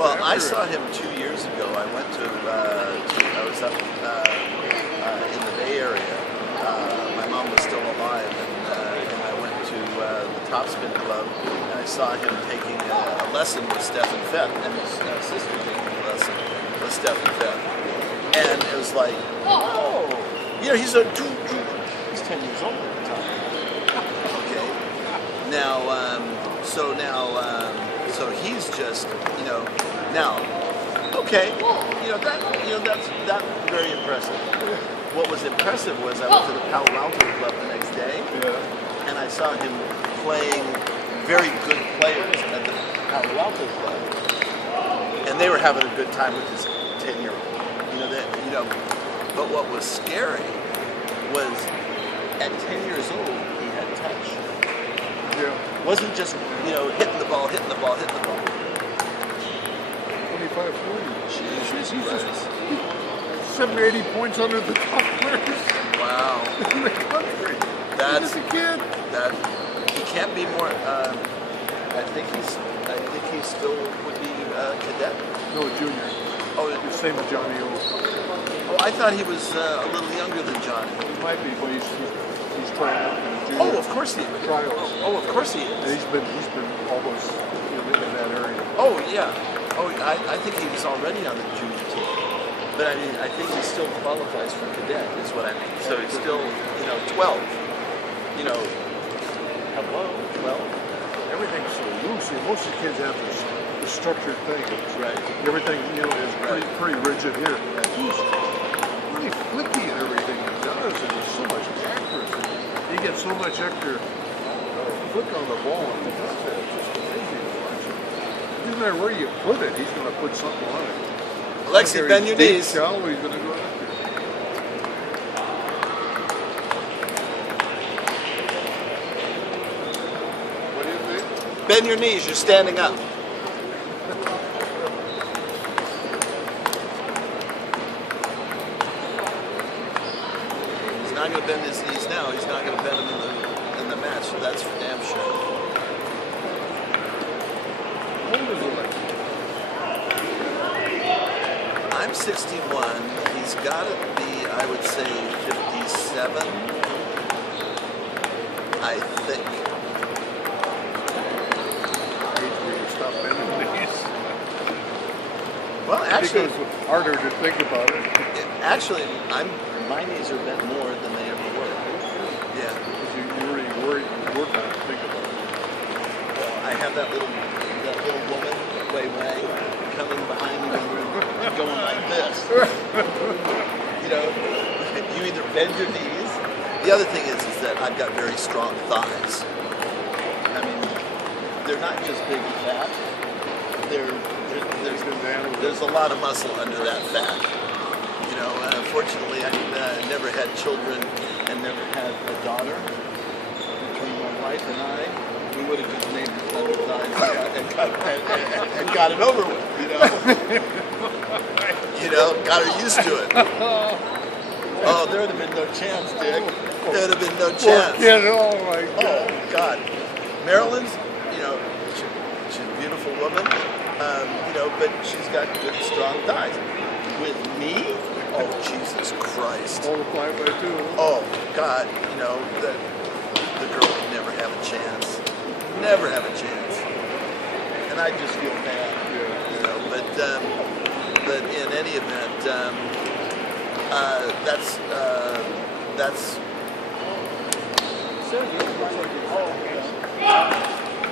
Well, I saw him 2 years ago. I went to I was up in the Bay Area. My mom was still alive, and I went to the Topspin Club, and I saw him taking a lesson with Stefan Fett, and his sister taking a lesson with Stefan Fett. And it was like, oh, you know, he's 10 years old at the time. Okay. Now, so he's just, you know, now, okay, that's very impressive. What was impressive was I went to the Palo Alto Club the next day, and I saw him playing very good players at the Palo Alto Club, and they were having a good time with this 10-year-old. But what was scary was at 10 years old he had touch. Yeah. Wasn't just hitting the ball. 25, 40. Jesus He's Christ. 70, 80 points under the top players Wow. in the country. That's He's a kid. that. He can't be more. I think he still would be cadet. No, junior. Oh, The same as Johnny O. oh, I thought he was a little younger than Johnny. He might be, but he's trying out in the junior Oh, of course he is. trials. Oh, of course he And is. he's been almost in that area. Oh, yeah. Oh, I think he was already on the junior team. But I mean, I think he still qualifies for cadet, is what I mean. So he's still, 12. Hello, 12. Everything's so loose. Most of the kids have this structured thing. It's Right. Everything is pretty rigid here. He's really flicky and everything he does, and there's so much accuracy. He gets so much extra flick on the ball and he does that. It's just amazing to watch him. It doesn't matter where you put it, he's going to put something on it. Alexi, bend your knees. Shallow, he's going to go after it. What do you think? Bend your knees. You're standing up. He's not going to bend his knees now. He's not going to bend them in the match. So that's for damn sure. How old is Alexi? I'm 61. He's got to be, I would say, 57. I think. Age where you stop bending knees. Well, actually, It's harder to think about it. my knees are bent more than they ever were. Yeah. Because you really work on it, think about it. I have that little woman, Wei Wei, coming behind me and going like this. You either bend your knees. The other thing is that I've got very strong thighs. I mean, they're not just big and fat. There's a lot of muscle under that fat. Unfortunately, I never had children and never had a daughter. Between my wife and I, we would have just named it Thunder Thighs and got it over with, got her used to it. Oh, there would have been no chance, Dick. There would have been no chance. Oh my God. Oh, God. Marilyn's, she's a beautiful woman, but she's got good, strong thighs. With me? Oh, Jesus Christ. Multiply by 2. Oh, God, the girl would never have a chance. Never have a chance. And I just feel bad, but in any event, that's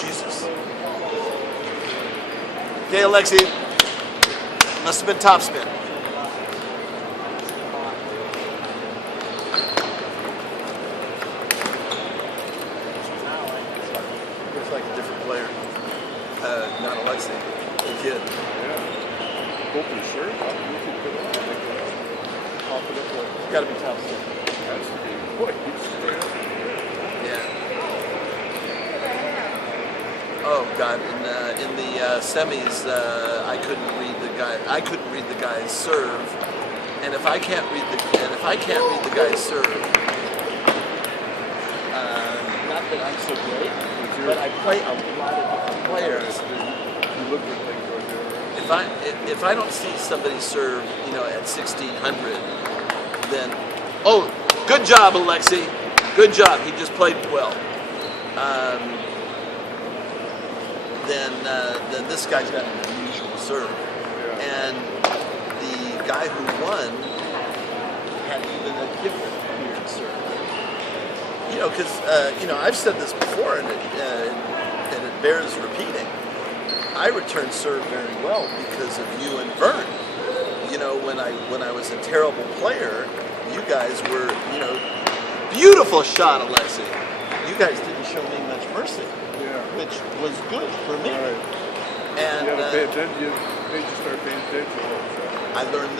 Jesus. Okay, Alexi, must have been topspin. Looks like a different player. Not Alexi, the kid. Yeah. Open shirt. How do you put it on? Pop it up like. It's got to be topspin. That's the game. Boy, he's straight up. Yeah. Oh God! In the semis, I couldn't read the guy's serve, and if I can't read the guy's serve, not that I'm so great, but I play a lot of different players. You look at things right there. If if I don't see somebody serve, you know, at 1600, then oh, good job, Alexei. Good job. He just played well. Then this guy's got an unusual serve, and the guy who won had even a different weird serve. You know, because you know, I've said this before, and it bears repeating. I return serve very well because of you and Vern. You know, when I was a terrible player, you guys were, you know, beautiful shot, Alexei. You guys didn't show me much mercy, which was good for me. Right. And you gotta pay attention. You made you start paying attention. I learned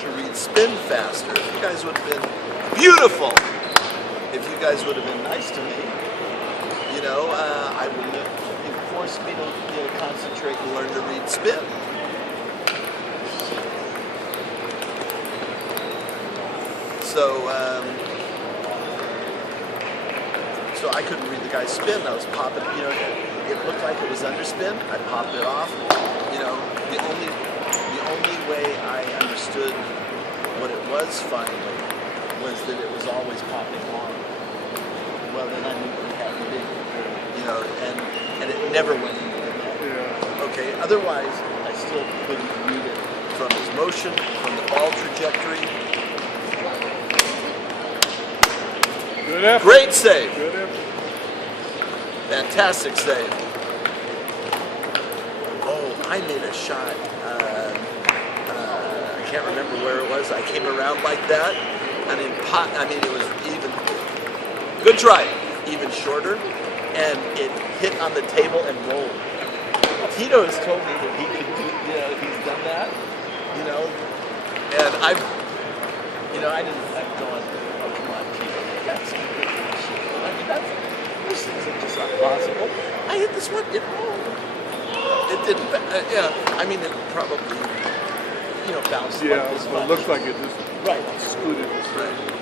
to read spin faster. If you guys would have been beautiful, if you guys would have been nice to me, you know, I wouldn't have. It forced me to, you know, concentrate and learn to read spin. So I couldn't read the guy's spin. I was popping, you know, it looked like it was underspin. I popped it off. You know, the only way I understood what it was finally was that it was always popping on. Well, then I knew what it had to be. You know, and it never went into the net. Yeah. Okay, otherwise I still couldn't read it from his motion, from the ball trajectory. Good effort. Great save. Good effort. Fantastic save. Oh, I made a shot. I can't remember where it was. I came around like that. I mean, it was even. Good try. Even shorter, and it hit on the table and rolled. Tito has told me that he could do. You know, he's done that. You know, and I didn't go on. Oh, come on, Tito. That's ridiculous. I mean, this is just not possible. I hit this one, it rolled. It didn't, yeah, I mean, it probably, you know, bounced like this much. It looks like it just right. scooted the straight. Right.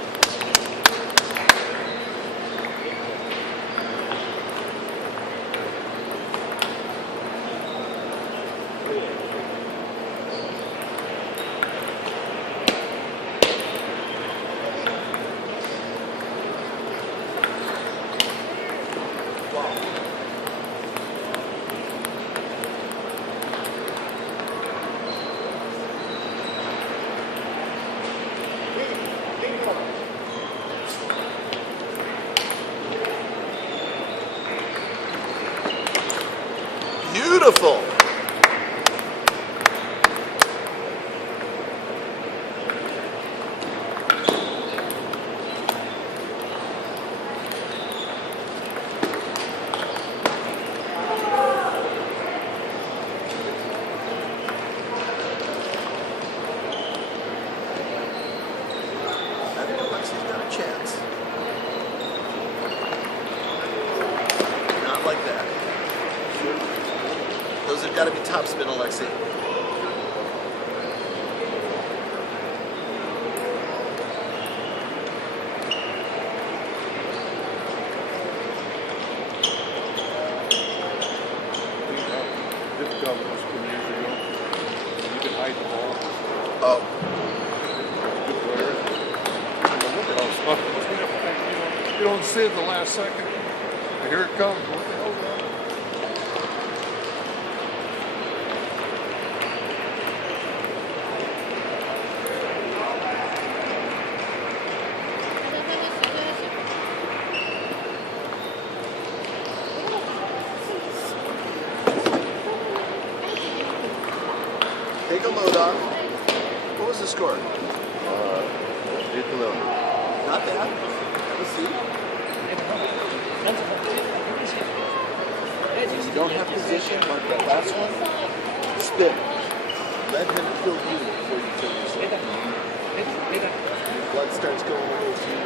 Beautiful. I think Alexei's got a chance. Not like that. Those have got to be topspin, Alexei. This gun was from years ago. You can hide the ball. Oh. Good player. Look at all stuff. You don't see it the last second. And here it comes. What the hell's that? Take a load off. What was the score? 8-11. Not bad. Have a seat. When you don't have position, like that last one, spin. Let him kill you before you kill yourself. Your blood starts going a little too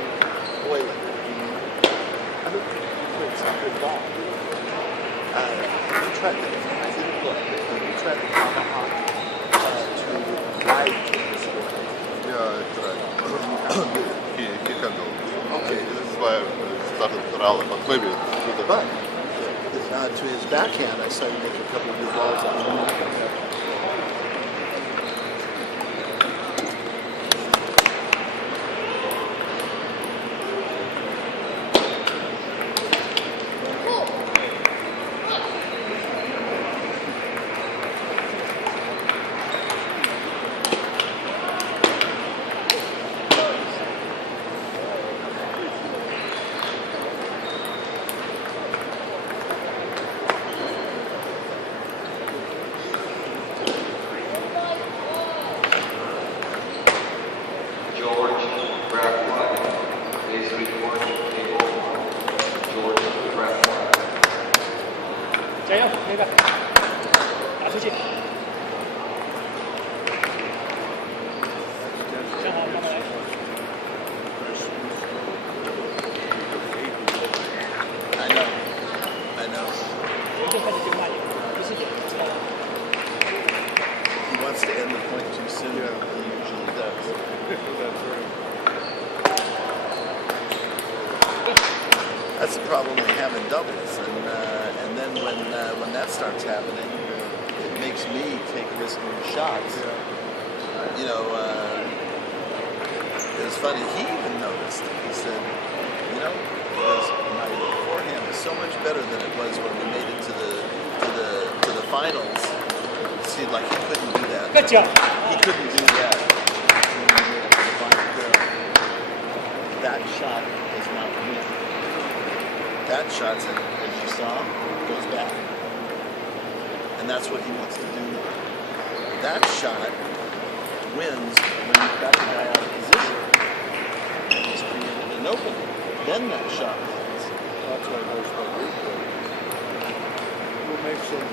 boiling. I don't think you played some good ball. You tried to, I didn't look, but you tried to tomahawk to ride the score. Yeah, I tried. he can do it. Okay. This is why I started to rally, but maybe to the But to his backhand, I saw you make a couple of good balls out of it. 那个打出去，正好慢慢来。I know. 我一开始就慢点，不是点，知道吗？ He wants to end the point too soon. Yeah. He usually does. That's right. That's the problem we have in doubles, and then when that starts happening, it makes me take risky shots. You know, it was funny. He even noticed. He said, "You know, my forehand is so much better than it was when we made it to the finals." See, like he couldn't do that. Good job. He couldn't do that. When we made it to the final. That shot is not good. That shot's, as you saw, goes back. And that's what he wants to do. That shot wins when you've got the guy out of position and he's created an opening. Then that shot wins. That's why most of it. We'll make some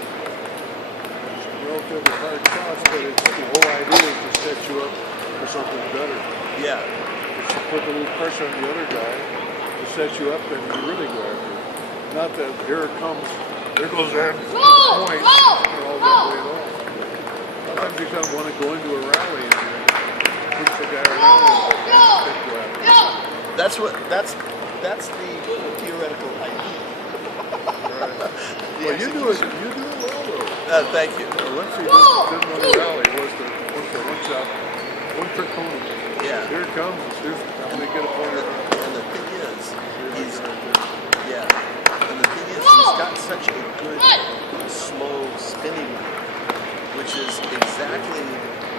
relatively hard shots, but the whole idea is to set you up for something better. Yeah. It's to put a little pressure on the other guy to set you up and you really go after it. Not that here it comes, there goes that point, and all that way at all. Sometimes you kind of want to go into a rally and push the guy around and pick you after. That's the theoretical idea. Right. Well, you do it well though. Thank you. Once he didn't know the rally was the one shot, one trick pony. Yeah. Here it comes. I'm going to get a pointer. And the thing is, he's got such a good slow spinning move, which is exactly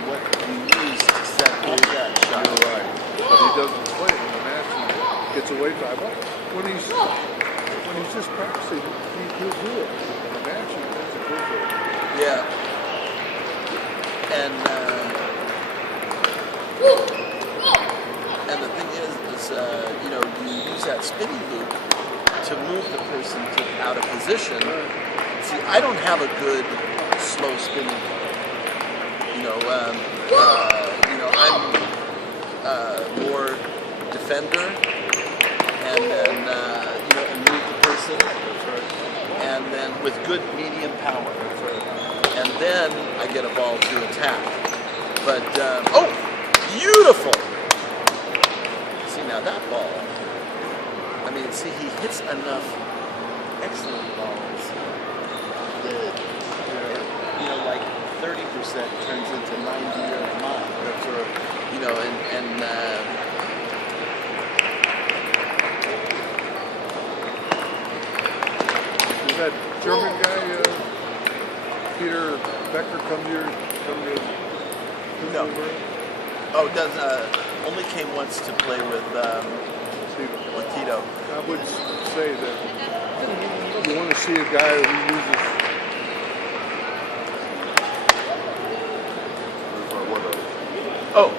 what you use to set up that shot. You're right. But he doesn't play it in the match. He gets away from it. When he's just practicing, he'll do it. In the match, he doesn't go for it. Yeah. And the thing is you know, you use that spinning loop to move the person out of position. See, I don't have a good slow spinning loop. I'm more defender, and then and move the person, and then with good medium power, and then I get a ball to attack. But oh, beautiful! See now that ball. I mean, see, he hits enough excellent balls that, like 30% turns into 90 or mine. That's right. You know, and Did that German guy, Peter Becker, come to no. Oh, does only came once to play with Tito. I would say that you want to see a guy who uses. Oh.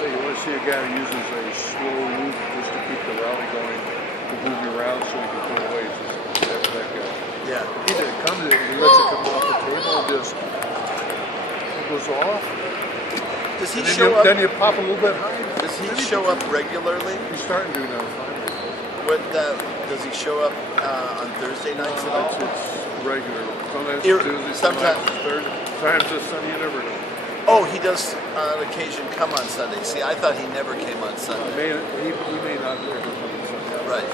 You want to see a guy who uses a slow loop just to keep the rally going, to move you around so you can pull away. That's that guy. Yeah. He didn't come to it. He lets it come off the table and just it goes off. Does he And show up? Then you pop a little bit higher. Does he show up regularly? He's starting to now, finally. What does he show up on Thursday nights at all? It's regular. Sometimes Ir- it's Tuesday, sometimes- sometimes it's Thursday, sometimes it's Sunday. You never know. Oh, he does on occasion come on Sunday. See, I thought he never came on Sunday. He may not work on Sunday. Right.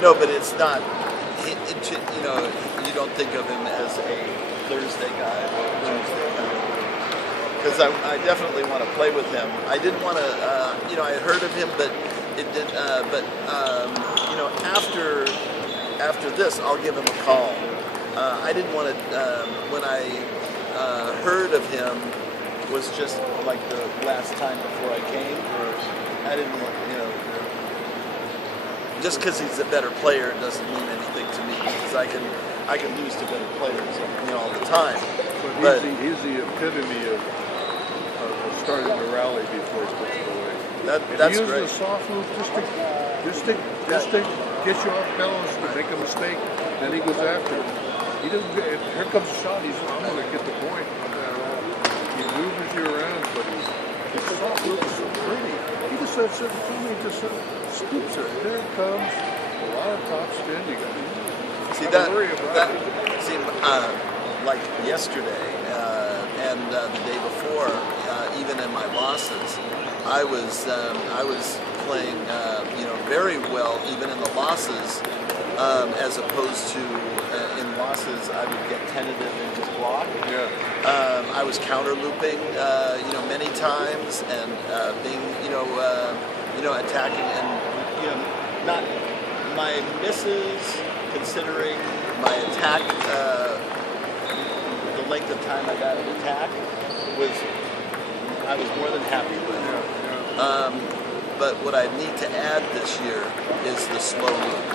No, but it's not. You don't think of him as a Thursday guy or a Tuesday guy. Because I definitely want to play with him. I didn't want to. I had heard of him, but it did. After this, I'll give him a call. I didn't want to. When I heard of him, was just like the last time before I came. I didn't want, just because he's a better player doesn't mean anything to me, because I can lose to better players, all the time. But he's the epitome of a starting to rally before he puts it away. That's He uses great. a soft move just to get you off balance to make a mistake. Then he goes after it. He doesn't. Here comes a shot. I'm going to get the point. He moves you around, but his soft move is so pretty. He just said, he just scoops it. There it comes. A lot of top spin. You got See Don't worry about like yesterday and the day before, even in my losses, I was playing very well even in the losses, as opposed to in losses I would get tentative and just block. Yeah. I was counter looping many times and being attacking and not my misses. Considering my attack, the length of time I got an attack I was more than happy with. But what I need to add this year is the slow loop.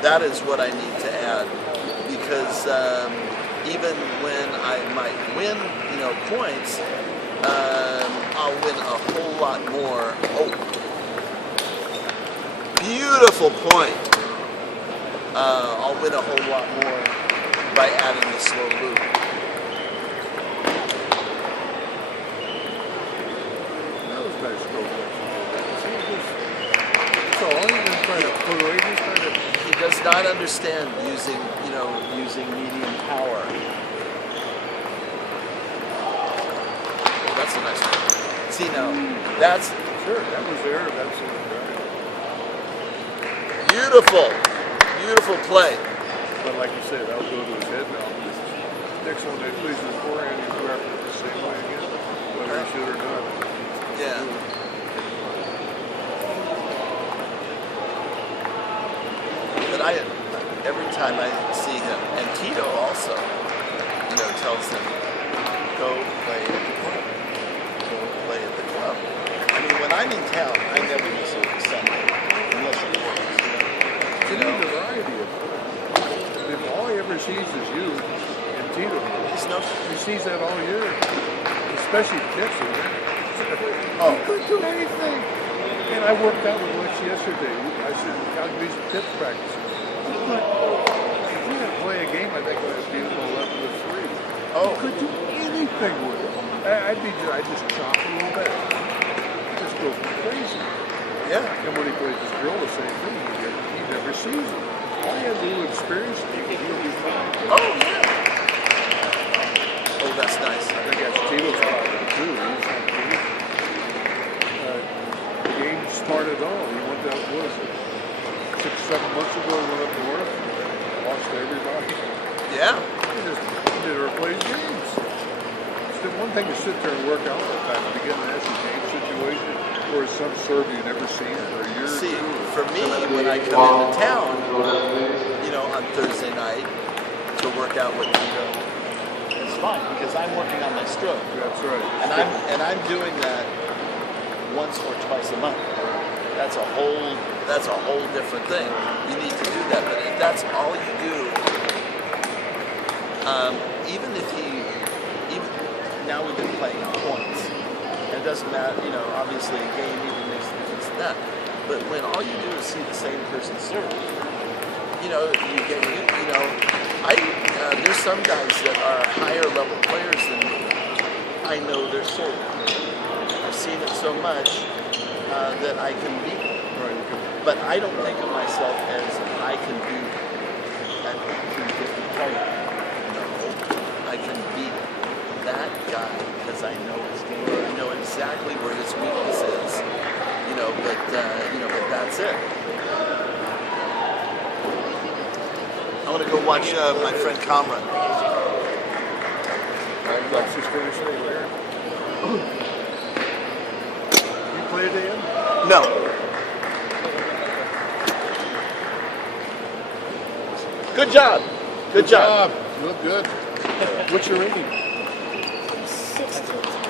That is what I need to add, because even when I might win, points, I'll win a whole lot more. Oh, beautiful point. I'll win a whole lot more by adding the slow loop. That was nice stroke. So all you've been trying to put away, just trying to. He does not understand using medium power. Oh, that's a nice one. See now, that's Sure, that was there. That's beautiful. Beautiful play. But like you said, I'll go to his head now. Next one they please his forehand, you go after it the same way again, whether he should or not. Yeah. But every time I see him, and Tito also, tells him, go play at the club. Go play at the club. I mean, when I'm in town, I never miss a Sunday, unless it works. You need variety of it. If all he ever sees is you and Tito, he sees that all year, especially tips. Oh. You couldn't do anything. And I worked out with Lex yesterday. I said, I'll do some tips practice. If we didn't play a game, I think I'd be able to left with 3. Oh. You couldn't do anything with it. I'd just chop a little bit. Just go crazy. Yeah. And when he plays his drill, the same thing. He never sees it. All you have to do is experience it. He'll be fine. Oh, yeah. Oh, that's nice. I think that's Tito's problem, too. He's not crazy. The game started all. He went out, what was it? 6-7 months ago, he went up north, lost to everybody. Yeah. He never plays games. It's the one thing to sit there and work out all the time to get an actual game situation, or some serve you've never seen for a year or See, two. for me, when I come into town, on Thursday night to work out with Tito, it's fine because I'm working on my stroke. That's right. And I'm doing that once or twice a month. That's a whole different thing. You need to do that, but if that's all you do, even now we've been playing points. And it doesn't matter, obviously a game even makes a difference in that. But when all you do is see the same person serve, there's some guys that are higher level players than me. I know their serve. I've seen it so much that I can beat them. Right. But I don't think of myself as I can beat a 250 player. No, I can beat that guy because I know his game. I know exactly where his weakness is. But that's it. I want to go watch my friend Kamran. Lex is finishing there. You played in? No. Good job. Good job. You look good. What's your rating? 60.